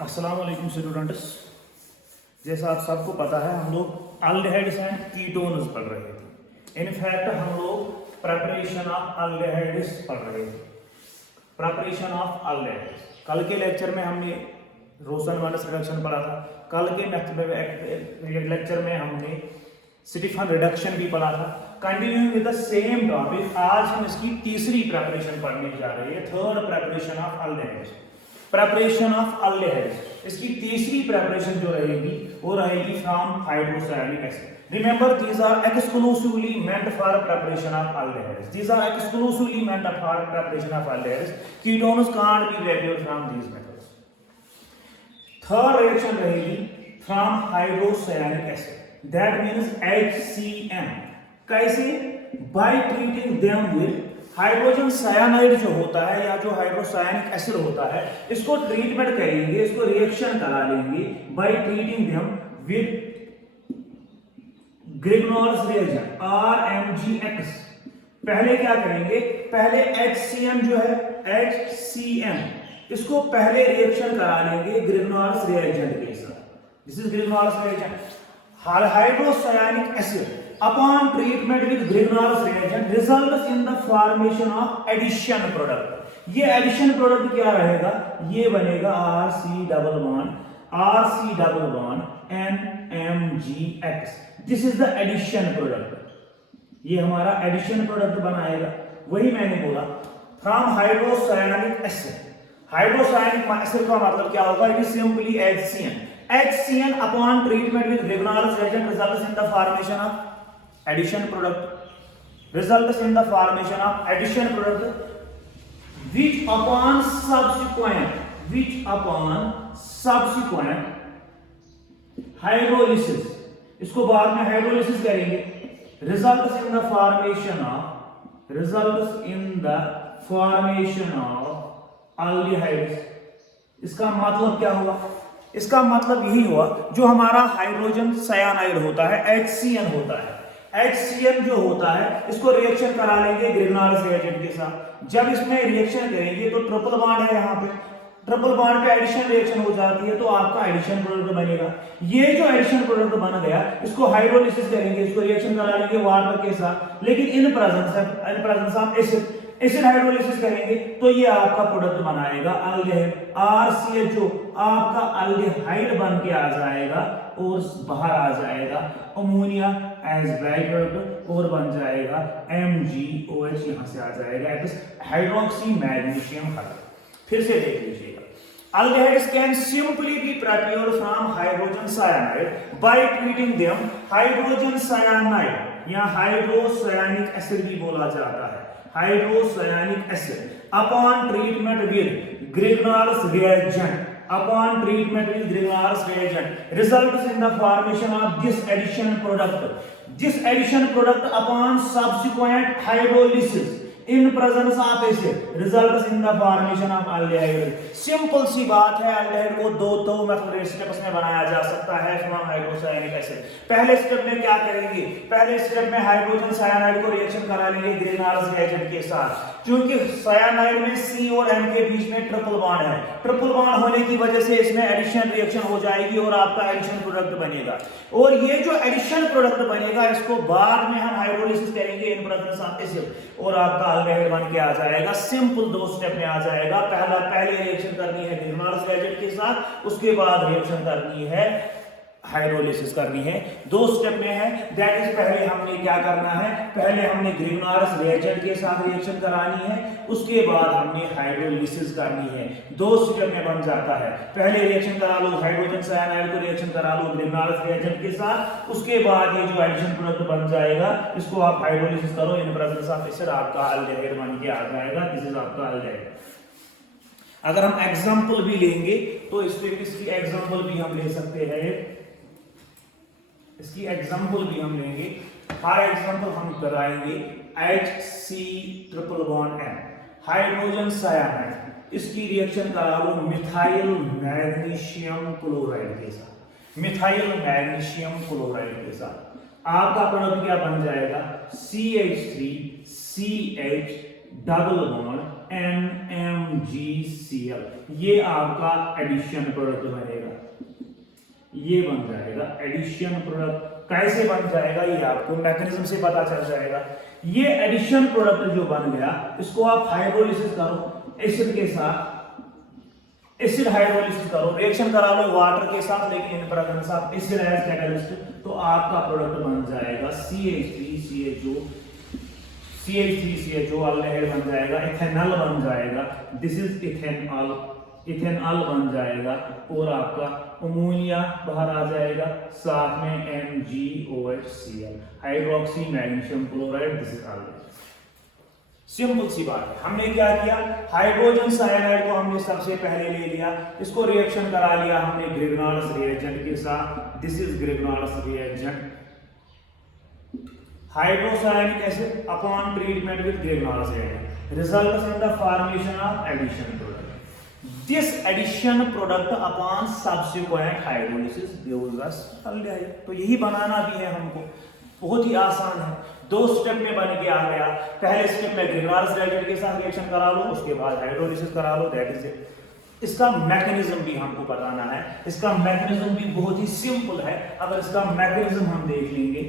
अस्सलाम वालेकुम स्टूडेंट्स। जैसा आप सबको पता है हम लोग अल्डिहाइड्स एंड कीटोन्स पढ़ रहे थे। इनफैक्ट हम लोग प्रिपरेशन ऑफ अल्डिहाइड्स पढ़ रहे थे। प्रिपरेशन ऑफ अल्डिहाइड्स कल के लेक्चर में हमने रोशन वाला रिडक्शन पढ़ा था। कल के लेक्चर में हमने स्टीफन रिडक्शन भी पढ़ा था। Continuing with the same topic आज हम इसकी तीसरी प्रिपरेशन पढ़ने जा रहे हैं। Third preparation of aldehydes, preparation of aldehydes. इसकी तीसरी प्रिपरेशन जो रहेगी वो रहेगी from hydrocyanic acid. Remember these are exclusively meant for preparation of aldehydes. These are exclusively meant for preparation of aldehydes. Ketones can't be valued from these methods. Third reaction रहेगी from hydrocyanic acid, that means HCl। कैसे? Bye treating them with hydrogen cyanide जो होता है या जो hydrocyanic acid होता है, इसको ट्रीटमेंट करेंगे, इसको रिएक्शन करा लेंगे by treating them with Grignard's reagent RMGX। पहले क्या करेंगे? पहले HCl जो है HCl, इसको पहले रिएक्शन करा लेंगे ग्रिग्नॉल्स रिएजेंट के साथ। This is Grignard's reagent. Hydrocyanic acid upon treatment with Grignard's reagent results in the formation of addition product। ये addition product क्या रहेगा? ये बनेगा RC double bond NMGX। This is the addition product। ये हमारा addition product बनाएगा। वही मैंने बोला from hydrocyanic acid। Hydrocyanic acid का मतलब क्या होगा? It is simply HCl। HCl upon treatment with Grignard's reagent results in the formation of addition product, results in the formation of addition product which upon subsequent hydrolysis, इसको बाद में hydrolysis करेंगे, results in the formation of aldehydes। इसका मतलब क्या हुआ? इसका मतलब यही हुआ जो हमारा हाइड्रोजन साइनाइड होता है HCl होता है। HCl जो होता है इसको रिएक्शन करा लेंगे ग्रिग्नॉल्स रिएजेंट के साथ। जब इसमें रिएक्शन करेंगे तो ट्रिपल बॉन्ड है, यहाँ पे ट्रिपल बॉन्ड पे एडिशन रिएक्शन हो जाती है तो आपका एडिशन प्रोडक्ट बनेगा। ये जो एडिशन प्रोडक्ट बन गया इसको हाइड्रोलिसिस करेंगे, इसको रिएक्शन करा लेंगे वाटर के साथ, लेकिन in presence of acid hydrolysis करेंगे तो ये आपका प्रोडक्ट बनाएगा अल्डिहाइड। RCHO आपका अल्डिहाइड बन के आ जाएगा और बाहर आ जाएगा अमोनिया एज बाई प्रोडक्ट और बन जाएगा MgOH, यहां से आ जाएगा हाइड्रोक्सी मैग्नीशियम हाइड्राइड। फिर से देख लीजिएगा, aldehydes can simply be prepared from hydrogen cyanide by treating them hydrogen cyanide या हाइड्रोसायनिक एसिड भी बोला जाता है, hydrocyanic acid upon treatment with Grignard's reagent, upon treatment with Grignard's reagent results in the formation of this addition product। This addition product upon subsequent hydrolysis in presence of acid results in the formation of aldehyde। Simple सी बात है, aldehyde को दो method steps में बनाया जा सकता है फ्रॉम हाइड्रोसायनिक एसिड। पहले स्टेप में क्या करेंगे? पहले स्टेप में हाइड्रोजन साइनाइड को रिएक्शन करा लेंगे ग्रिग्नार्ड्स रिएजेंट के साथ। क्योंकि साइनाइड में C और M के बीच में ट्रिपल बॉन्ड है, ट्रिपल बॉन्ड होने की वजह से इसमें एडिशन रिएक्शन हो जाएगी और आपका एडिशन प्रोडक्ट बनेगा। और ये जो एडिशन प्रोडक्ट बनेगा इसको बाद में हम हाइड्रोलिसिस करेंगे इन प्रेजेंस ऑफ एसिड और आपका अल्डिहाइड बन के आ जाएगा। सिंपल दो स्टेप में आ जाएगा। पहले रिएक्शन करनी है ग्रिग्नार्ड्स रिएजेंट के साथ, उसके बाद रिएक्शन करनी है हाइड्रोलिसिस करनी है। दो स्टेप में है, दैट इज पहले हमने क्या करना है? पहले हमने ग्रिग्नार्ड्स रिएजेंट के साथ रिएक्शन करानी है, उसके बाद हमने हाइड्रोलिसिस करनी है। दो स्टेप में बन जाता है। पहले रिएक्शन करा लो हाइड्रोजन साइनाइड को रिएक्शन करा लो ग्रिग्नार्ड्स रिएजेंट के साथ, उसके बाद ये जो एडिशन प्रोडक्ट बन जाएगा इसको आप हाइड्रोलिसिस करो इन प्रेजेंस ऑफ एसिड, आपका अल्डिहाइड बन के आ जाएगा। दिस इज आपका अल्डिहाइड। अगर हम एग्जांपल भी लेंगे तो इसकी एग्जांपल भी हम ले सकते हैं, इसकी एग्जांपल भी हम लेंगे। फॉर एग्जांपल हम कराएंगे HC triple bond M hydrogen cyanide, इसकी रिएक्शन करा लो मिथाइल मैग्नीशियम क्लोराइड के साथ, मिथाइल मैग्नीशियम क्लोराइड के साथ आपका प्रोडक्ट क्या बन जाएगा? CH3CH डबल बॉन्ड NMgCl, ये आपका एडिशन प्रोडक्ट बनेगा, ये बन जाएगा एडिशन प्रोडक्ट। कैसे बन जाएगा ये आपको मैकेनिज्म से पता चल जाएगा। ये एडिशन प्रोडक्ट जो बन गया इसको आप हाइड्रोलिसिस करो एसिड के साथ, एसिड हाइड्रोलिसिस करो, रिएक्शन करा लो वाटर के साथ, लेकिन in presence of acid as catalyst, तो आपका प्रोडक्ट बन जाएगा CH3CHO अल्डिहाइड बन जाएगा, इथेनॉल बन जाएगा, दिस इज इथेनॉल बन जाएगा, और आपका अमोनिया बाहर आ जाएगा, साथ में MgOHCl, hydroxy magnesium chloride, this is aldehyde. Simple सी बात है। हमने क्या किया, हाइड्रोजन साइनाइड को हमने सबसे पहले ले लिया, इसको रिएक्शन करा लिया हमने ग्रिग्नार्ड्स रिएजेंट के साथ, this is Grignard's reagent, hydrocyanic acid upon treatment with Grignard's reagent results in the formation of addition product. This addition product upon subsequent hydrolysis gives us aldehyde. तो यही बनाना भी है हमको, बहुत ही आसान है, 2 स्टेप में बन के आ गया। पहले स्टेप में ग्रिग्नार्ड्स रिएजेंट के साथ रिएक्शन करा लो, उसके बाद हाइड्रोलिसिस करा लो, दैट इज इट। इसका मैकेनिज्म भी हमको बताना है, इसका मैकेनिज्म भी बहुत ही सिंपल है। अगर इसका मैकेनिज्म हम देख लेंगे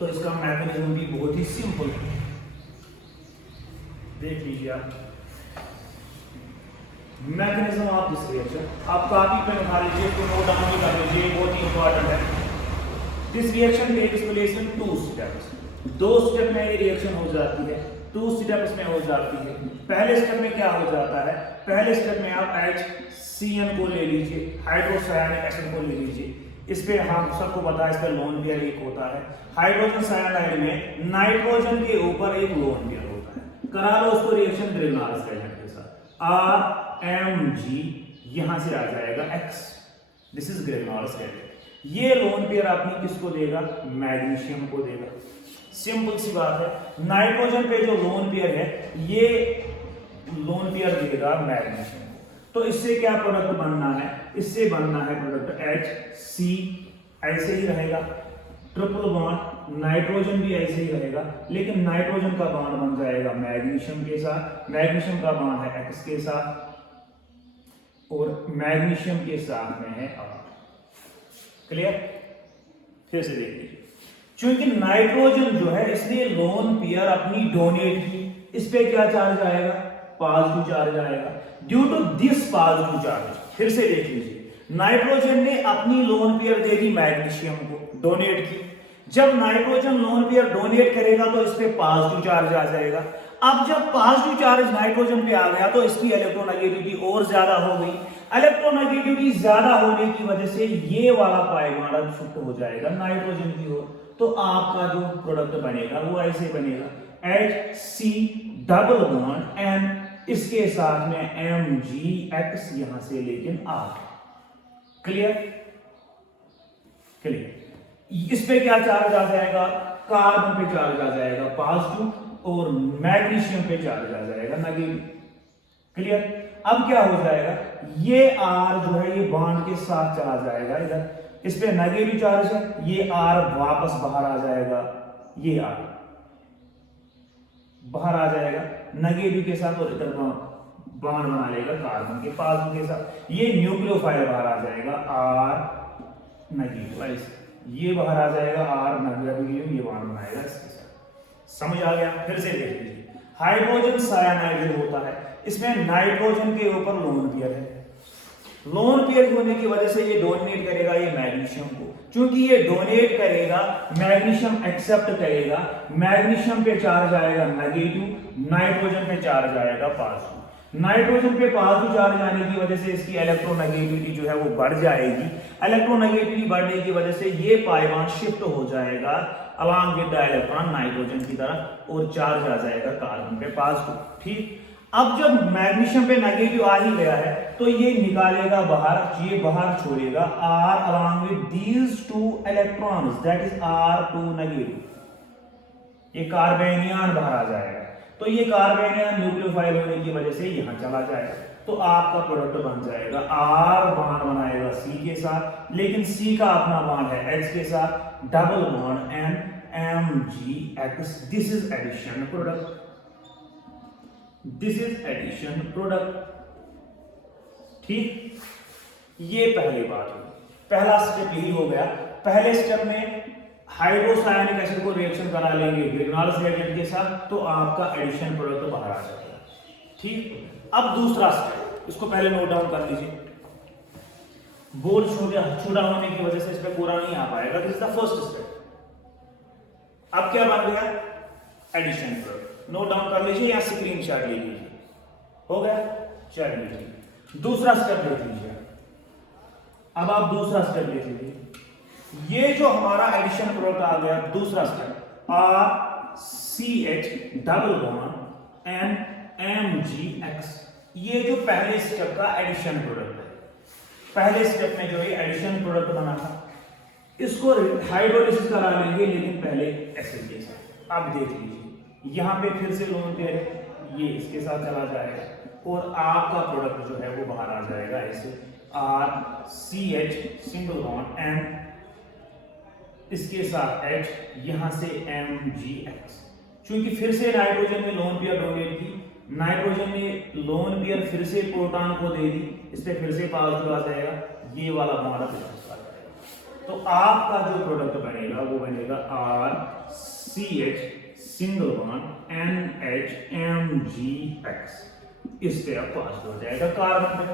तो इसका मैकेनिज्म भी बहुत ही सिंपल है, देख लीजिए आप मैकेनिज्म ऑफ दिस रिएक्शन। आप कॉपी पेन उठा लीजिए, इसको नोट डाउन भी कर लीजिए, बहुत ही इंपॉर्टेंट है। This reaction takes place in 2 steps, 2 step में ये रिएक्शन हो जाती है, 2 स्टेप्स में हो जाती है। पहले स्टेप में क्या हो जाता है, पहले स्टेप में आप HCN को ले लीजिए, हाइड्रोसायनिक एसिड को ले लीजिए, इस पे हम सबको पता है इस पे लोन पेयर एक होता है। हाइड्रोजन साइनाइड में नाइट्रोजन के ऊपर एक लोन पेयर होता है, करा लो उसको रिएक्शन ग्रिग्नार्ड्स रिएजेंट के साथ, RMG यहां से आ जाएगा X, this is Grignard's reagent. ये लोन पेयर अपनी किसको देगा, मैग्नीशियम को देगा। सिंपल सी बात है, नाइट्रोजन पे जो लोन पेयर है ये लोन पेयर देगा मैग्नीशियम को। तो इससे क्या प्रोडक्ट बनना है, इससे बनना है प्रोडक्ट HC, ऐसे ही रहेगा, ट्रिपल बॉन्ड, नाइट्रोजन भी ऐसे ही रहेगा, लेकिन नाइट्रोजन का बॉन्ड बन जाएगा मैग्नीशियम के साथ, मैग्नीशियम का बॉन्ड है X के साथ, और मैग्नीशियम के साथ में है R। क्लियर? फिर से देख लीजिए, क्योंकि नाइट्रोजन जो है इसलिए लोन पेयर अपनी डोनेट की, इस पे क्या चार्ज आएगा, पॉजिटिव चार्ज आएगा, due to this positive charge. फिर से देख लीजिए, नाइट्रोजन ने अपनी लोन पेयर दे दी मैग्नीशियम को, डोनेट की। जब नाइट्रोजन लोन पेयर डोनेट करेगा तो इस पे पॉजिटिव चार्ज आ जाएगा। अब जब पॉजिटिव चार्ज नाइट्रोजन पे आ गया तो इसकी इलेक्ट्रोनेगेटिविटी और ज्यादा हो गई। इलेक्ट्रोनेगेटिविटी ज्यादा होने की वजह से ये वाला पाई बॉन्ड शिफ्ट हो जाएगा नाइट्रोजन की ओर, तो आपका जो प्रोडक्ट बनेगा वो ऐसे बनेगा, HC डबल बॉन्ड N, इसके साथ में MgX यहां से लेकिन R। क्लियर? क्लियर? इस पे क्या चार्ज आ जाएगा, कार्बन पे चार्ज आ जाएगा पॉजिटिव, और मैग्नीशियम पे चार्ज आ जाएगा नेगेटिव। क्लियर? अब क्या हो जाएगा, ये R जो है ये बॉन्ड के साथ चला जाएगा इधर, इस पे नेगेटिव चार्ज है, ये R वापस बाहर आ जाएगा, ये R बाहर आ जाएगा नेगेटिव के साथ, और इधर बॉन्ड बना लेगा कार्बन के पॉजिटिव के साथ, ये न्यूक्लियोफाइल बाहर आ जाएगा R नेगेटिव, ऐसे ये बाहर आ जाएगा R नेगेटिव, ये बॉन्ड बनाएगा इसके साथ। समझ आ गया? फिर से देख लीजिए, हाइड्रोजन साइनाइड जो होता है इसमें नाइट्रोजन के ऊपर लोन पेयर है, लोन पेयर होने की वजह से ये डोनेट करेगा ये मैग्नीशियम को, क्योंकि ये डोनेट करेगा मैग्नीशियम एक्सेप्ट करेगा, मैग्नीशियम पे चार्ज आएगा नेगेटिव, नाइट्रोजन पे चार्ज आएगा पॉजिटिव। नाइट्रोजन पे पॉजिटिव चार्ज आने की वजह से इसकी इलेक्ट्रोनेगेटिविटी जो है वो बढ़ जाएगी, इलेक्ट्रोनेगेटिविटी बढ़ने की वजह से ये पाई बॉन्ड शिफ्ट हो जाएगा along with the electron nitrogen की तरफ, और चार्ज आ जाएगा कार्बन पे पॉजिटिव। ठीक, अब जब मैग्नीशियम पे नेगेटिव आ ही गया है तो ये निकालेगा बाहर, ये बाहर छोड़ेगा R along with these 2 electrons, that is R2 negative, ये कार्बेनियन बाहर आ जाएगा, तो ये कार्बेनियन न्यूक्लियोफाइल होने की वजह से यहां चला जाएगा, तो आपका प्रोडक्ट बन जाएगा R बॉन्ड बनाएगा C के साथ, लेकिन C का अपना बॉन्ड है H के साथ, double bond NMgX, this is addition product. This is addition product. ठीक, ये पहली बात हुई, पहला स्टेप यही हो गया। पहले स्टेप में हाइड्रोसायनिक एसिड को रिएक्शन करा लेंगे ग्रिग्नाल्स रिएजेंट के साथ, तो आपका एडिशन प्रोडक्ट बाहर आ जाएगा। ठीक, अब दूसरा स्टेप, इसको पहले नोट डाउन कर लीजिए। बोर्ड छोटा होने की वजह से इस पे पूरा नहीं आ पाएगा। This is the first step. अब क्या बन गया? Addition product. नोट डाउन कर लीजिए या स्क्रीन शॉट ले लीजिए। हो गया? चलिए दूसरा स्टेप देख लीजिए। अब आप दूसरा स्टेप देख लीजिए। ये जो हमारा एडिशन प्रोडक्ट आ गया, दूसरा step RCH double bond NMGX, ये जो पहले स्टेप का एडिशन प्रोडक्ट है, पहले स्टेप में जो ये एडिशन प्रोडक्ट बना था, इसको हाइड्रोलिसिस करा लेंगे, लेकिन पहले एसिड के साथ। अब देख लीजिए, यहां पे फिर से लोन पेयर है, ये इसके साथ चला जाएगा और आपका प्रोडक्ट जो है वो बाहर आ जाएगा ऐसे RCH सिंगल बॉन्ड M, इसके साथ H, यहां से MgX। क्योंकि फिर से नाइट्रोजन में लोन पेयर डोनेट की, नाइट्रोजन ने लोन पेयर फिर से प्रोटॉन को दे दी, इस पे फिर से पॉजिटिव आ जाएगा, ये वाला हमारा प्रोडक्ट आ जाएगा। तो आपका जो प्रोडक्ट बनेगा वो बनेगा RCH सिंगल बॉन्ड NHMgX, इस पे अब पॉजिटिव हो जाएगा कार्बन पे।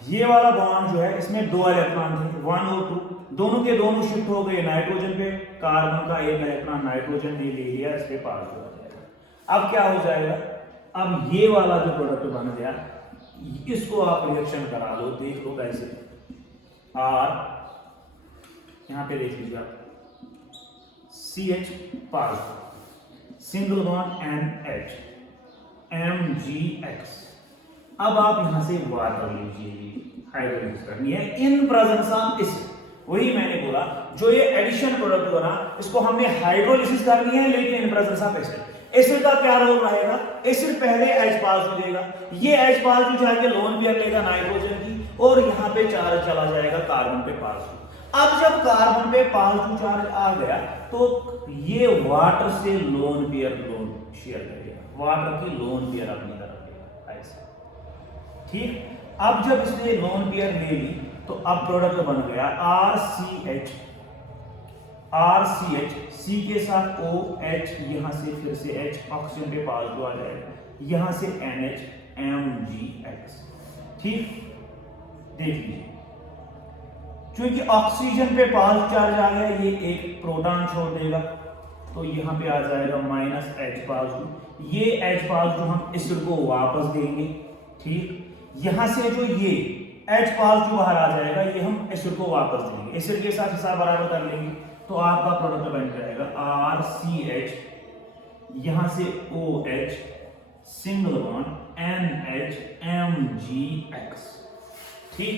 ये वाला बॉन्ड जो है, इसमें 2 इलेक्ट्रॉन थे, 1 और 2, दोनों के दोनों शिफ्ट हो गए नाइट्रोजन पे। कार्बन का 1 इलेक्ट्रॉन नाइट्रोजन ने ले लिया, इस पे पॉजिटिव हो जाएगा। अब क्या हो जाएगा? अब ये वाला जो प्रोडक्ट बन गया, इसको आप रिएक्शन करा लो, देख लो कैसे। यहां पे देख लीजिए आप, CH positive single bond NH MgX। अब आप यहां से वाटर लीजिए, हाइड्रोलिसिस करनी है इन प्रेजेंस ऑफ एसिड। वही मैंने बोला, जो ये एडिशन प्रोडक्ट बना, इसको हमने हाइड्रोलिसिस करनी है, लेकिन in presence of acid. Acid का क्या रोल रहेगा? एसिड पहले H पॉजिटिव देगा, ये H पॉजिटिव जाके लोन पेयर लेगा नाइट्रोजन की, और यहां पे चार्ज चला जाएगा कार्बन पे पॉजिटिव। अब जब कार्बन पे पॉजिटिव चार्ज आ गया, तो ये वाटर से लोन पेयर लोन शेयर करेगा, वाटर की लोन पेयर अपनी तरफ लेगा ऐसे। ठीक, अब जब इसने लोन पेयर ले ली, तो अब प्रोडक्ट बन गया RCH C के साथ OH, यहां से फिर से H, ऑक्सीजन पे पॉजिटिव आ जाएगा, यहां से NH MgX। ठीक, देख लीजिए, क्योंकि ऑक्सीजन पे पॉजिटिव चार्ज आ गया, ये एक प्रोटॉन छोड़ देगा, तो यहां पे आ जाएगा -H पॉजिटिव। ये H पॉजिटिव हम एसिड को वापस देंगे। ठीक, यहां से जो ये H पॉजिटिव बाहर आ जाएगा, ये हम एसिड को वापस देंगे, एसिड के साथ हिसाब बराबर कर लेंगे, तो आपका प्रोडक्ट बन जाएगा RCH, यहां से OH single bond NH MgX। ठीक,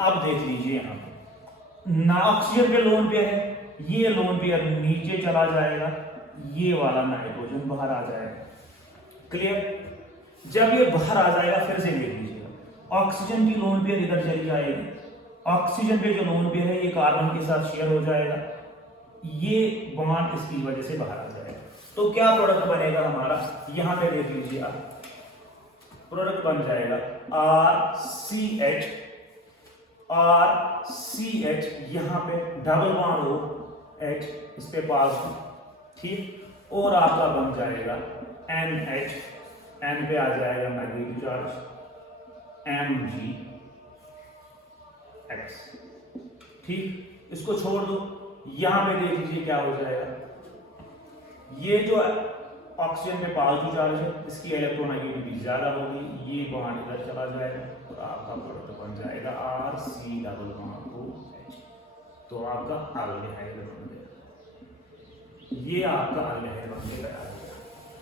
अब देख लीजिए, यहां पे ना ऑक्सीजन पे लोन पेयर है, ये लोन पेयर नीचे चला जाएगा, ये वाला नाइट्रोजन बाहर आ जाएगा। क्लियर? जब ये बाहर आ जाएगा, फिर से देख लीजिएगा, ऑक्सीजन की लोन पेयर इधर चली जाएगी, ऑक्सीजन पे जो लोन पेयर है ये कार्बन के साथ शेयर हो जाएगा, ये बॉन्ड इसकी वजह से बाहर आ जाएगा। तो क्या प्रोडक्ट बनेगा हमारा? यहां पे देख लीजिए आप, प्रोडक्ट बन जाएगा RCH, यहां पे डबल बॉन्ड हो H, इस पे पॉजिटिव। ठीक, और आपका बन जाएगा NH, N पे आ जाएगा नेगेटिव चार्ज, MgX। ठीक, इसको छोड़ दो, यहां पे देख लीजिए क्या हो जाएगा। ये जो ऑक्सीजन पे पॉजिटिव चार्ज है, इसकी इलेक्ट्रोनेगेटिविटी ज्यादा होगी, ये बॉन्ड इधर चला जाएगा, तो आपका प्रोडक्ट बन जाएगा RC डबल बॉन्ड OH। तो आपका अल्डिहाइड बन गया, ये आपका अल्डिहाइड बन के तैयार हो गया।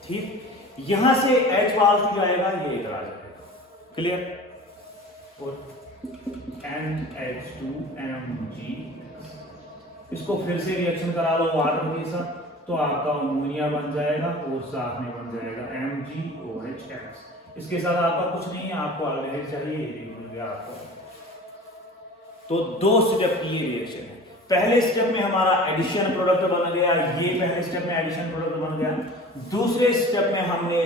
ठीक, यहां से H पॉजिटिव जाएगा, ये इधर आ जाएगा। क्लियर? और NH2Mg, इसको फिर से रिएक्शन करा लो वाटर के साथ, तो आपका अमोनिया बन जाएगा, और साथ में बन जाएगा MgOHX। इसके साथ आपका कुछ नहीं है, आपको अल्डिहाइड चाहिए, ये मिल गया आपको। तो 2 स्टेप की रिएक्शन है। पहले स्टेप में हमारा एडिशन प्रोडक्ट बन गया, ये पहले स्टेप में एडिशन प्रोडक्ट बन गया। दूसरे स्टेप में हमने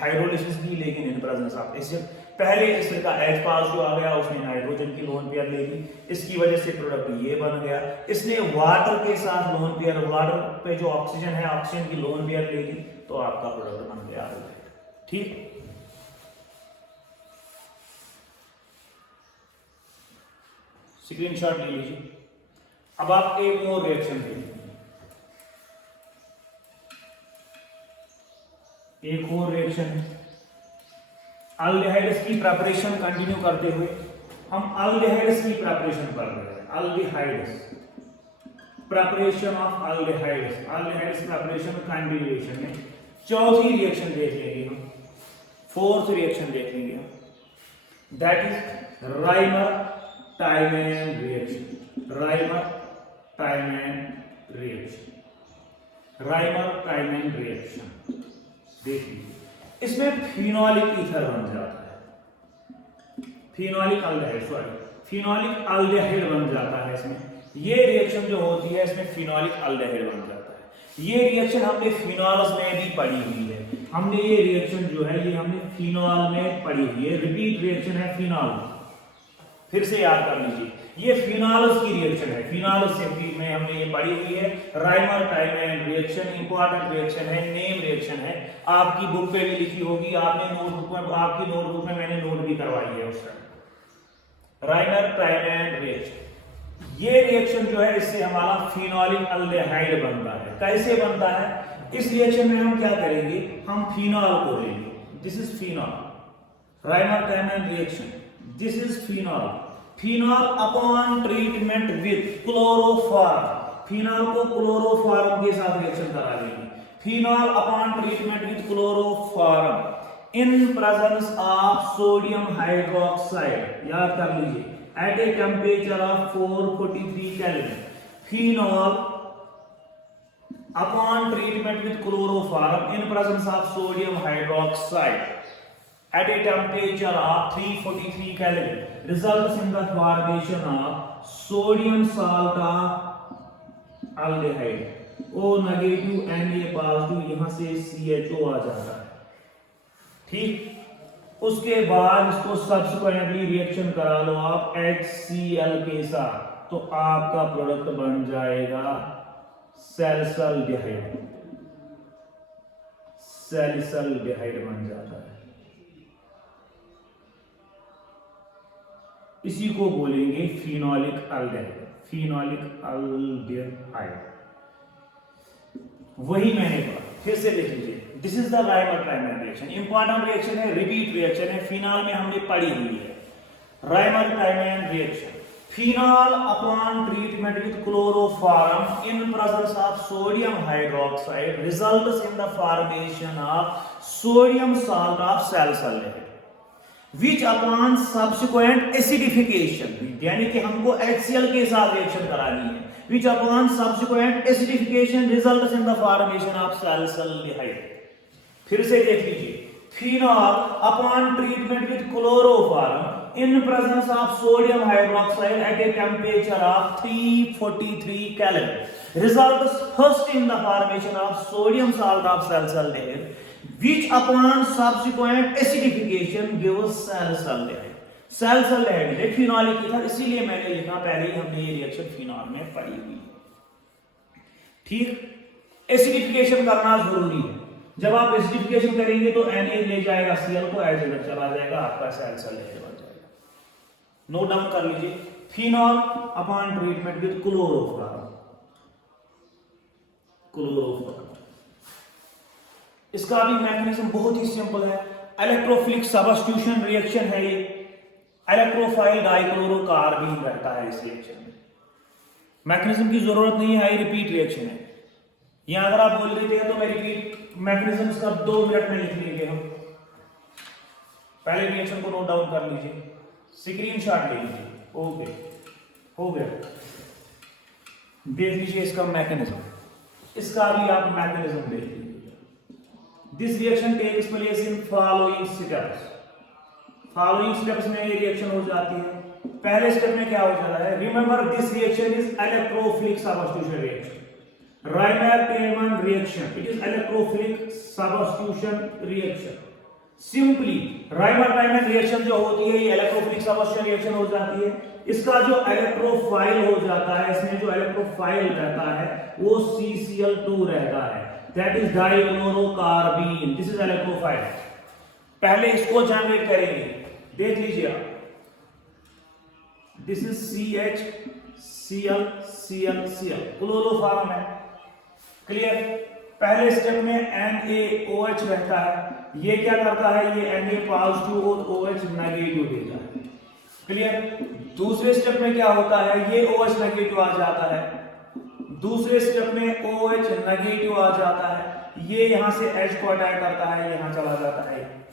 हाइड्रोलिसिस की, लेकिन इन प्रेजेंस ऑफ एसिड। पहले एसिड का H पास जो आ गया उसने नाइट्रोजन की लोन पेयर ले ली, इसकी वजह से प्रोडक्ट ये बन गया। इसने वाटर के साथ लोन पेयर, वाटर पे जो ऑक्सीजन है ऑक्सीजन की लोन पेयर ले ली, तो आपका प्रोडक्ट बन गया अल्डिहाइड। ठीक, स्क्रीनशॉट ले लीजिए। अब आप एक और रिएक्शन देखिए, एक और रिएक्शन है अल्डिहाइड्स की प्रिपरेशन कंटिन्यू करते हुए हम अल्डिहाइड्स की प्रिपरेशन कर रहे हैं। Aldehydes, preparation of aldehydes, aldehydes preparation continuation में चौथी रिएक्शन देख लेंगे हम, फोर्थ रिएक्शन देख लेंगे हम, that is Reimer Tiemann reaction. Reimer Tiemann reaction, Reimer Tiemann reaction देखिए, इसमें फिनोलिक ईथर बन जाता है, phenolic aldehyde, sorry phenolic aldehyde बन जाता है इसमें। ये रिएक्शन जो होती है इसमें फिनोलिक अल्डिहाइड बन जाता है। ये रिएक्शन हमने फिनॉल्स में भी पढ़ी हुई है, हमने ये रिएक्शन जो है ये हमने फिनॉल में पढ़ी हुई है, रिपीट रिएक्शन है फिनॉल। फिर से याद कर लीजिए, ये फिनॉल्स की रिएक्शन है, फिनॉल्स में हमने ये पढ़ी हुई है। राइमर-टाइमैन रिएक्शन इंपॉर्टेंट रिएक्शन है, नेम रिएक्शन है, आपकी बुक पे भी लिखी होगी, आपने नोटबुक में, आपकी नोटबुक में मैंने नोट भी करवाई है उस टाइम। राइमर-टाइमैन रिएक्शन, ये रिएक्शन जो है इससे हमारा फिनोलिक अल्डिहाइड बनता है। कैसे बनता है? इस रिएक्शन में हम क्या करेंगे, हम फिनॉल को लेंगे, this is phenol. Reimer Tiemann reaction, this is phenol. Phenol upon treatment with chloroform, phenol को क्लोरोफॉर्म के साथ रिएक्शन करा देंगे। Phenol upon treatment with chloroform in presence of sodium hydroxide, याद कर लीजिए, at a temperature of 443 kelvin. Phenol upon treatment with chloroform in presence of sodium hydroxide at a temperature of 343 Kelvin results in the formation of sodium salt of aldehyde। O negative Na positive, यहां से CHO आ जाता है। ठीक, उसके बाद इसको subsequently reaction करा लो आप HCl के साथ, तो आपका प्रोडक्ट बन जाएगा सैलिसल्डिहाइड। सैलिसल्डिहाइड बन जाता है, इसी को बोलेंगे फिनोलिक अल्डिहाइड। फिनोलिक अल्डिहाइड वही मैंने कहा, फिर से देख लीजिए, this is the Reimer Tiemann reaction, important reaction है, रिपीट रिएक्शन है, फिनॉल में हमने पढ़ी हुई है। Reimer Tiemann reaction, phenol upon treatment with chloroform in presence of sodium hydroxide results in the formation of sodium salt of salicylaldehyde which upon subsequent acidification, यानी कि हमको HCl के साथ रिएक्शन करानी है, which upon subsequent acidification results in the formation of salicylaldehyde। फिर से देख लीजिए, phenol upon treatment with chloroform in presence of sodium hydroxide at a temperature of 343 Kelvin results first in the formation of sodium salt of salicylaldehyde which upon subsequent acidification gives salicylaldehyde। सैलिसल्डिहाइड एक phenolic ether, इसीलिए मैंने लिखा, पहले ही हमने ये reaction phenol में पढ़ी हुई है। ठीक, एसिडिफिकेशन करना जरूरी है, जब आप एसिडिफिकेशन करेंगे तो Na ले जाएगा Cl को, एज इधर चला जाएगा, आपका सैलिसल्डिहाइड बन जाएगा। नोट डाउन कर लीजिए, phenol upon treatment with chloroform, chloroform, इसका भी मैकेनिज्म बहुत ही सिंपल है, इलेक्ट्रोफिलिक सब्स्टिट्यूशन रिएक्शन है ये, इलेक्ट्रोफाइल डाइक्लोरोकार्बीन रहता है इस रिएक्शन में। मैकेनिज्म की जरूरत नहीं है, रिपीट रिएक्शन है। यहां अगर आप बोल देते हैं तो मैं रिपीट मैकेनिज्म का 2 मिनट में लिख लेंगे हम। पहले रिएक्शन को नोट डाउन कर लीजिए, स्क्रीनशॉट ले लीजिए, ओके हो गया। देख लीजिए इसका मैकेनिज्म, इसका भी आप मैकेनिज्म देख लीजिए। This reaction takes place in following steps, following steps में ये रिएक्शन हो जाती है। पहले स्टेप में क्या हो जाता है, remember this reaction is electrophilic substitution reaction. Reimer Tiemann reaction, it is electrophilic substitution reaction. Simply Reimer Tiemann reaction जो होती है ये इलेक्ट्रोफिलिक सबस्टिट्यूशन रिएक्शन हो जाती है। इसका जो इलेक्ट्रोफाइल हो जाता है, इसमें जो इलेक्ट्रोफाइल रहता है वो CCl2 रहता है, that is डाइक्लोरोकार्बीन। This is electrophile. पहले इसको जनरेट करेंगे, देख लीजिए आप, this is CH Cl chloroform है, क्लियर। पहले स्टेप में NaOH रहता है, ये क्या करता है, ये Na पॉजिटिव और OH नेगेटिव देता है, क्लियर। दूसरे स्टेप में क्या होता है, ये OH नेगेटिव आ जाता है, दूसरे स्टेप में OH नेगेटिव आ जाता है, ये यहां से H को अटैक करता है, यहां चला जाता है,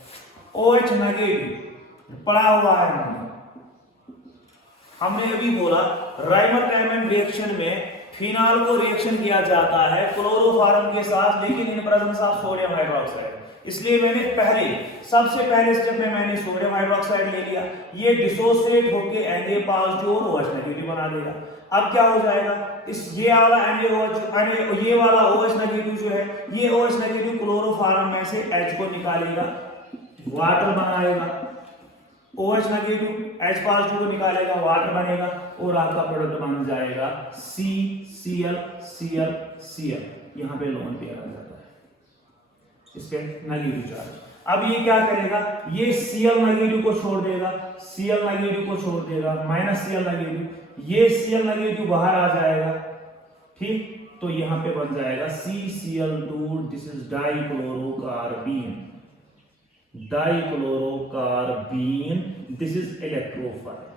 OH नेगेटिव पड़ा हुआ है। हमने अभी बोला राइमर टाइमन रिएक्शन में फिनॉल को रिएक्शन किया जाता है क्लोरोफॉर्म के साथ, लेकिन in presence of sodium hydroxide. इसलिए मैंने सबसे पहले स्टेप में मैंने सोडियम हाइड्रोक्साइड ले लिया, ये डिसोसिएट होके Na पॉजिटिव और OH नेगेटिव बना देगा। अब क्या हो जाएगा, इस ये वाला ये वाला OH नेगेटिव जो है, ये OH नेगेटिव क्लोरोफॉर्म में से H को निकालेगा, वाटर बनाएगा, OH नेगेटिव H पॉजिटिव को निकालेगा, वाटर बनेगा और आपका प्रोडक्ट बन जाएगा CCl। यहां पे लोन पेयर आ जाता है, इसके नेगेटिव चार्ज। अब ये क्या करेगा, ये Cl नेगेटिव को छोड़ देगा, Cl नेगेटिव को छोड़ देगा, माइनस Cl नेगेटिव, ये Cl नेगेटिव बाहर आ जाएगा, ठीक। तो यहां पे बन जाएगा CCl2, this is डाइक्लोरोकार्बीन, this is electrophile.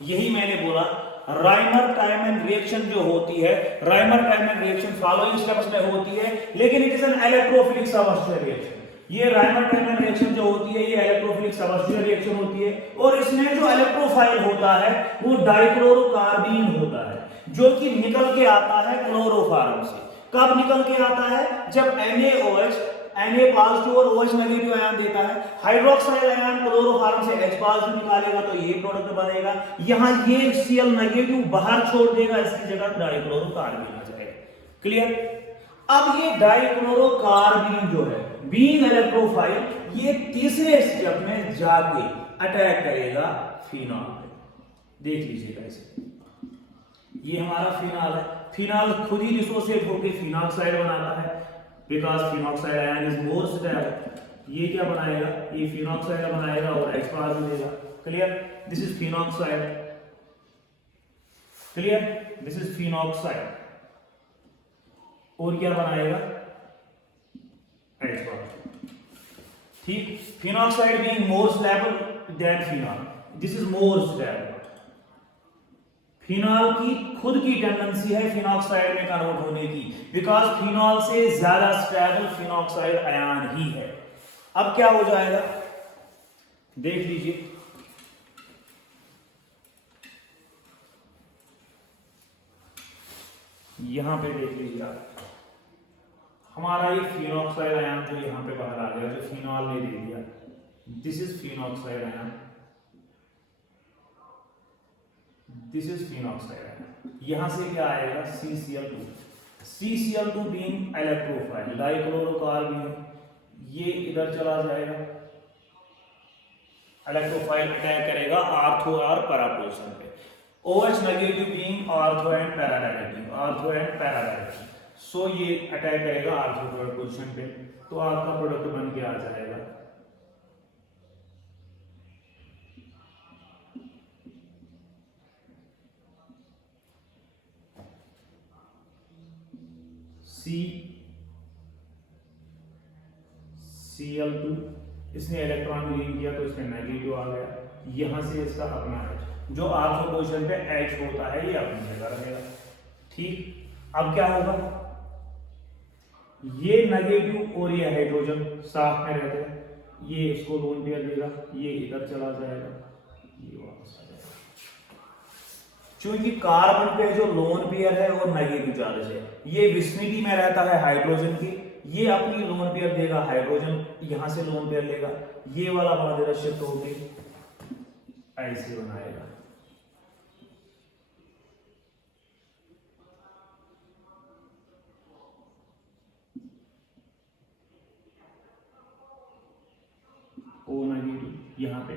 यही मैंने बोला राइमर टाइमन रिएक्शन जो होती है, Rymer Tiemann reaction following steps में होती है, लेकिन it is an electrophilic substitution reaction. ये राइमर टाइमन रिएक्शन जो होती है ये इलेक्ट्रोफिलिक सबस्टिट्यूशन रिएक्शन होती है, और इसमें जो इलेक्ट्रोफाइल होता है वो डाइक्लोरोकार्बीन होता है, जो कि निकल के आता है क्लोरोफॉर्म से। कब निकल के आता है, जब Na पॉजिटिव और OH नेगेटिव आयन देता है, हाइड्रोक्साइड आयन क्लोरोफॉर्म से H पॉजिटिव निकालेगा तो ये प्रोडक्ट बनेगा, यहां ये Cl नेगेटिव बाहर छोड़ देगा, इसकी जगह डाइक्लोरोकार्बीन आ जाएगा, क्लियर। अब ये डाइक्लोरोकार्बीन जो है बीइंग इलेक्ट्रोफाइल, ये तीसरे स्टेप में जाके अटैक करेगा फिनॉल पे। देख लीजिएगा इसे, ये हमारा फिनॉल है, फिनॉल खुद ही डिसोसिएट होकर फिनॉक्साइड बनाता है, because phenoxide ion is more stable. ये क्या बनाएगा, ये फिनॉक्साइड बनाएगा और H पॉजिटिव देगा, clear. This is phenoxide, clear, this is phenoxide, और क्या बनाएगा, H पॉजिटिव, ठीक। Phenoxide being more stable then phenol, this is more stable. Phenol की खुद की टेंडेंसी है फिनॉक्साइड में कन्वर्ट होने की, बिकॉज फिनॉल से ज्यादा स्टेबल फिनॉक्साइड आयन ही है। अब क्या हो जाएगा, देख लीजिए, यहां पे देख लीजिए आप, हमारा ये फिनॉक्साइड आयन जो यहां पे बाहर आ गया, जो फिनॉल ने दे दिया, this is phenoxide ion, this is phenoxide ion. यहां से क्या आएगा, CCl2 बीइंग इलेक्ट्रोफाइल, डाइक्लोरोकार्बीन, ये इधर चला जाएगा, इलेक्ट्रोफाइल अटैक करेगा ऑर्थो और पैरा पोजीशन पे, OH negative being ortho and para directive, so ये अटैक करेगा ऑर्थो पोजीशन पे, तो आपका प्रोडक्ट बन के आ जाएगा Cl2, इसने इलेक्ट्रॉन गेन किया तो इसमें नेगेटिव आ गया, यहां से इसका अपना है, जो ऑर्थो पोजीशन पे H होता है ये अपनी जगह रहेगा, ठीक। अब क्या होगा, ये नेगेटिव और ये हाइड्रोजन साथ में रहते हैं, ये इसको लोन पेयर देगा, ये इधर चला जाएगा, ये वापस आ जाएगा, क्योंकि कार्बन पे जो लोन पेयर है और नेगेटिव चार्ज है, ये विसिनिटी में रहता है हाइड्रोजन की, ये अपनी लोन पेयर देगा, हाइड्रोजन यहां से लोन पेयर लेगा, ये वाला बॉन्ड शिफ्ट होके ऐसे बनाएगा, O नेगेटिव, यहाँ पे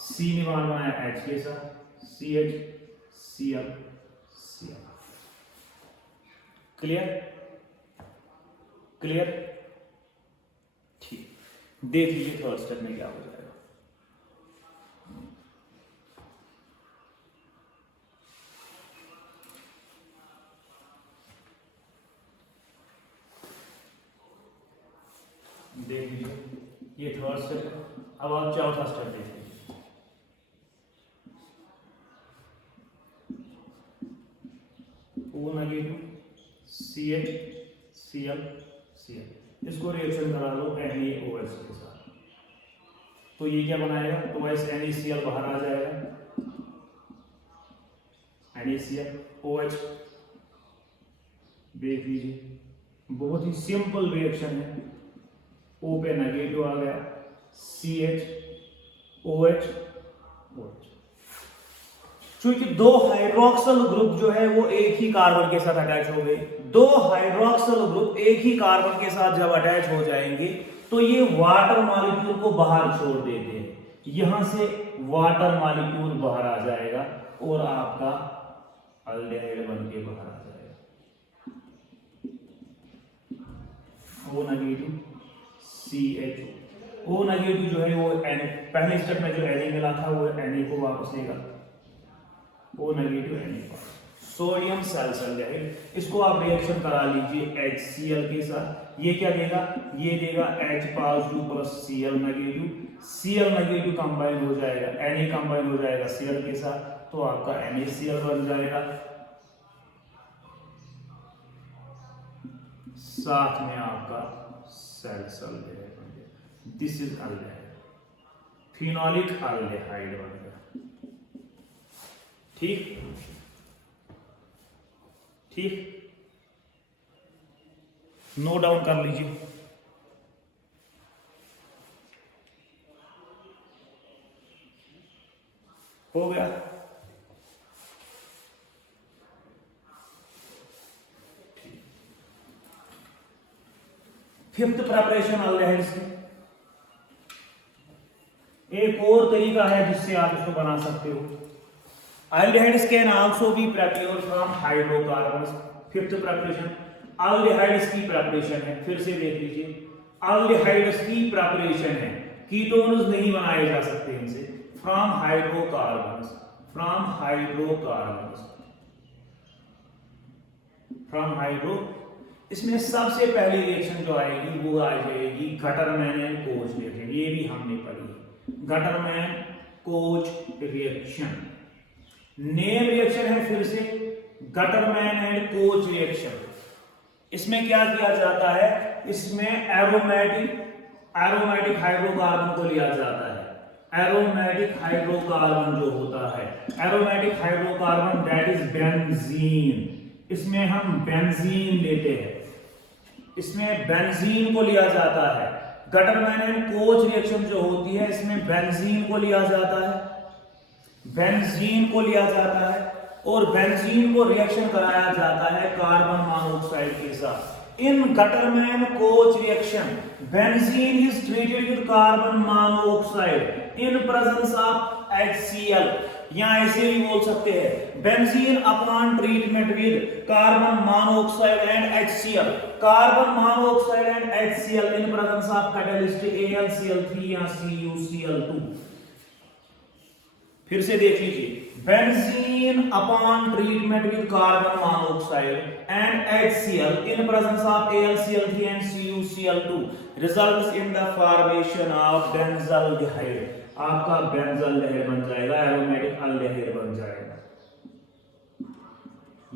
C ने बॉन्ड बनाया H के साथ, CH Cl Cl। Clear? Clear? ठीक, देख लीजिए थर्ड स्टेप में क्या हो जाएगा। देख लीजिए, ये थर्ड स्टेप है। अब आप चौथा स्टेप देख लीजिए। O negative, CH Cl Cl, इसको रिएक्शन करा लो NaOH के साथ, तो ये क्या बनाएगा? तो वैसे NaCl बाहर आ जाएगा, NaCl OH। देख लीजिए, बहुत ही सिंपल रिएक्शन है। O पे नेगेटिव आ गया, CH OH OH। चूंकि दो हाइड्रोक्सल ग्रुप जो है वो एक ही कार्बन के साथ अटैच हो गए, दो हाइड्रोक्सल ग्रुप एक ही कार्बन के साथ जब अटैच हो जाएंगे तो ये वाटर मॉलिक्यूल को बाहर छोड़ देते हैं, यहां से वाटर मॉलिक्यूल बाहर आ जाएगा और आपका अल्डिहाइड बन के बाहर आ जाएगा। O negative CH, O negative जो है वो पहले स्टेप में जो Na मिला था वो Na को वापस लेगा, O negative Na। Sodium sulphide, इसको आप रिएक्शन करा लीजिए HCl के साथ, ये क्या देगा? ये देगा H positive plus Cl negative, Cl negative combine हो जाएगा, Na कंबाइन हो जाएगा Cl के साथ, तो आपका NaCl बन जाएगा। साथ में आपका sulphide, this is aldehyde, phenolic aldehyde बन गया। ठीक ठीक, नोट डाउन कर लीजिए। हो गया? फिफ्थ प्रिपरेशन अल्डिहाइड्स की एक और तरीका है जिससे आप इसको बना सकते हो। Aldehydes can also be prepared from hydrocarbons। Fifth preparation aldehydes की प्रिपरेशन है, फिर से देख लीजिए, अल्डिहाइड्स की प्रिपरेशन है, कीटोन्स नहीं बनाए जा सकते इनसे, from hydrocarbons, from hydrocarbons, from hydro. इसमें सबसे पहली रिएक्शन जो आएगी वो आ जाएगी गटरमैन एंड कोच रिएक्शन, ये भी हमने पढ़ी, Gattermann Koch reaction. Name reaction है फिर से गटरमैन एंड कोच रिएक्शन। इसमें क्या किया जाता है? इसमें एरोमेटिक हाइड्रोकार्बन को लिया जाता है। एरोमेटिक हाइड्रोकार्बन जो होता है, aromatic hydrocarbon that is benzene, इसमें हम बेंजीन लेते हैं, इसमें बेंजीन को लिया जाता है। गटरमैन एंड कोच रिएक्शन जो होती है इसमें बेंजीन को लिया जाता है, बेंजीन को लिया जाता है और बेंजीन को रिएक्शन कराया जाता है कार्बन मोनोऑक्साइड के साथ। In Gattermann Koch reaction benzene is treated with carbon monoxide in presence of HCl, या ऐसे भी बोल सकते हैं benzene upon treatment with carbon monoxide and HCl, carbon monoxide and HCl in presence of catalyst AlCl3 या CuCl2। फिर से देख लीजिए, benzene upon treatment with carbon monoxide and HCl in presence of AlCl3 and CuCl2 results in the formation of benzaldehyde। आपका benzaldehyde बन जाएगा, aromatic aldehyde बन जाएगा।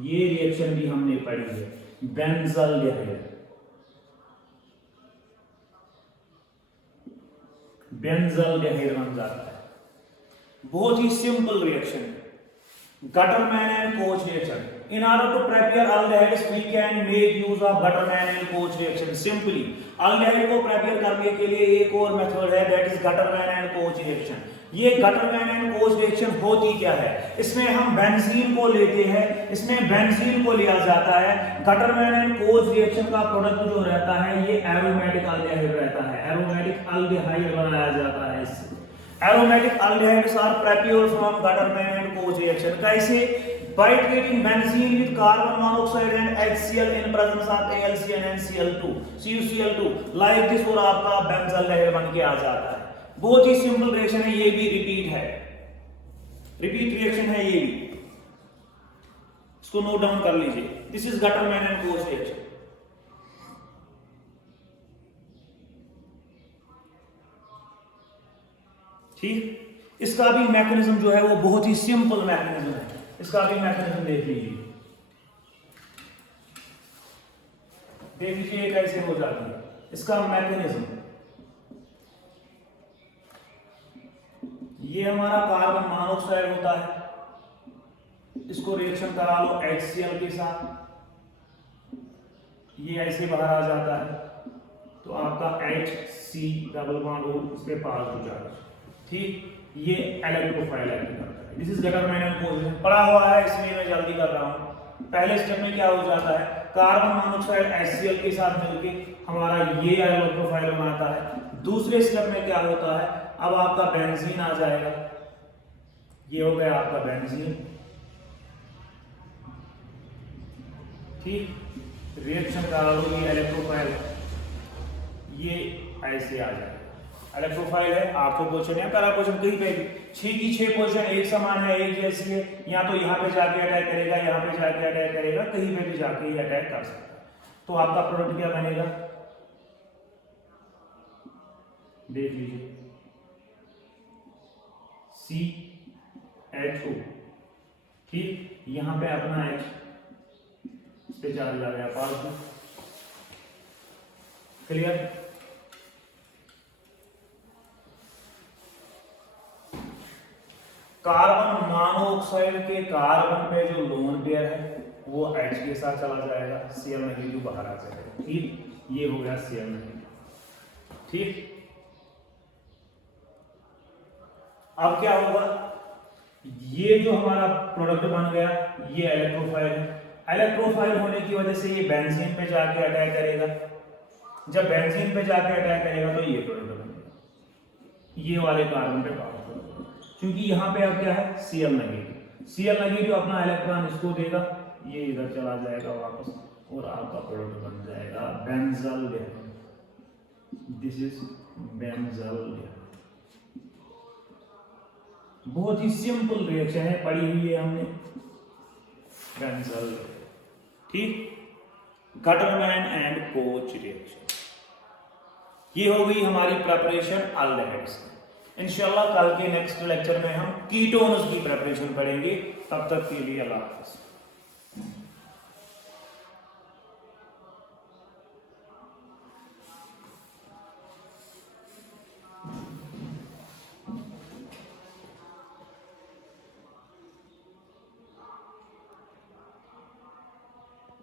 ये रिएक्शन भी हमने पढ़ी है, बेंजल्डिहाइड, बेंजल्डिहाइड बन जाता है। बहुत ही सिंपल रिएक्शन है। Gutterman and Koch reaction. In order to prepare aldehydes, we can make use of Gutterman and Koch reaction. Simply, aldehyde को prepare करने के लिए एक और मेथड है, that is Gutterman and Koch reaction. ये Gutterman and Koch reaction होती क्या है? इसमें हम बेंजीन को लेते हैं, इसमें बेंजीन को लिया जाता है. Gutterman and Koch reaction का प्रोडक्ट जो रहता है ये एरोमेटिक aldehyde रहता है. एरोमेटिक aldehyde बनाया जाता है इससे. Aromatic aldehydes are prepared from Gutterman and Koch reaction. कैसे? By treating benzene with carbon monoxide and HCl in presence of AlCN and Cl2, CuCl2, like this और आपका बेंजल्डेहाइड बन के आ जाता है. बहुत ही सिंपल रिएक्शन है, ये भी रिपीट है, रिपीट रिएक्शन है ये भी. इसको नोट डाउन कर लीजिए. This is Gutterman and Koch reaction. ठीक, इसका भी मैकेनिज्म जो है वो बहुत ही सिंपल मैकेनिज्म है. इसका भी मैकेनिज्म देख लीजिए, देख लीजिए कैसे हो जाती है. इसका मैकेनिज्म, ये हमारा कार्बन मोनोऑक्साइड होता है, इसको रिएक्शन करा लो HCl के साथ, ये ऐसे बाहर आ जाता है तो आपका HC डबल बॉन्ड हो इस पे पास हो जाएगा. ठीक, ये इलेक्ट्रोफाइल एक्ट करता है. This is Gutterman and Koch reaction. पढ़ा हुआ है इसलिए मैं जल्दी कर रहा हूं. पहले स्टेप में क्या हो जाता है, कार्बन मोनोऑक्साइड HCl के साथ मिलके हमारा ये इलेक्ट्रोफाइल बनाता है. दूसरे स्टेप में क्या होता है, अब आपका बेंजीन आ जाएगा, ये हो गया आपका बेंजीन. ठीक, रिएक्शन करा लो, ये इलेक्ट्रोफाइल ये ऐसे आ जाएगा. इलेक्ट्रोफाइल है, आपको क्वेश्चन है, पैरा क्वेश्चन कहीं पे भी 6 की 6 पोजीशन एक समान है, एक जैसी है. या तो यहाँ पे जाके अटैक करेगा, यहाँ पे जाके अटैक करेगा, कहीं पे भी जाके ये अटैक कर सकता है. तो आपका प्रोडक्ट क्या बनेगा, देख लीजिए, CHO. ठीक, यहाँ पे अपना H इस पे चार्ज आ गया पास में. क्लियर. कार्बन मोनोऑक्साइड के कार्बन पे जो लोन पेयर है वो H के साथ चला जाएगा, Cl नेगेटिव बाहर आ जाएगा. ठीक, ये हो गया Cl नेगेटिव. ठीक, अब क्या होगा, ये जो हमारा प्रोडक्ट बन गया ये इलेक्ट्रोफाइल है. इलेक्ट्रोफाइल होने की वजह से ये बेंजीन पे जाके अटैक करेगा. जब बेंजीन पे जाके अटैक करेगा तो ये प्रोडक्ट बनेगा, ये वाले कार्बन पे पावर, क्योंकि यहाँ पे अब क्या है, Cl नेगेटिव. Cl नेगेटिव अपना इलेक्ट्रॉन इसको देगा, ये इधर चला जाएगा वापस और आपका प्रोडक्ट बन जाएगा बेंजल्डेहाइड. This is बेंजल्डेहाइड. बहुत ही सिंपल रिएक्शन है, पढ़ी हुई है हमने, बेंजल्डेहाइड. ठीक, Gutterman and Koch रिएक्शन. ये हो गई हमारी प्रिपरेशन अल्डेहाइड्स. इंशाल्लाह कल के नेक्स्ट लेक्चर में हम कीटोन्स की प्रिपरेशन पढ़ेंगे. तब तक के लिए अल्लाह हाफ़िज़.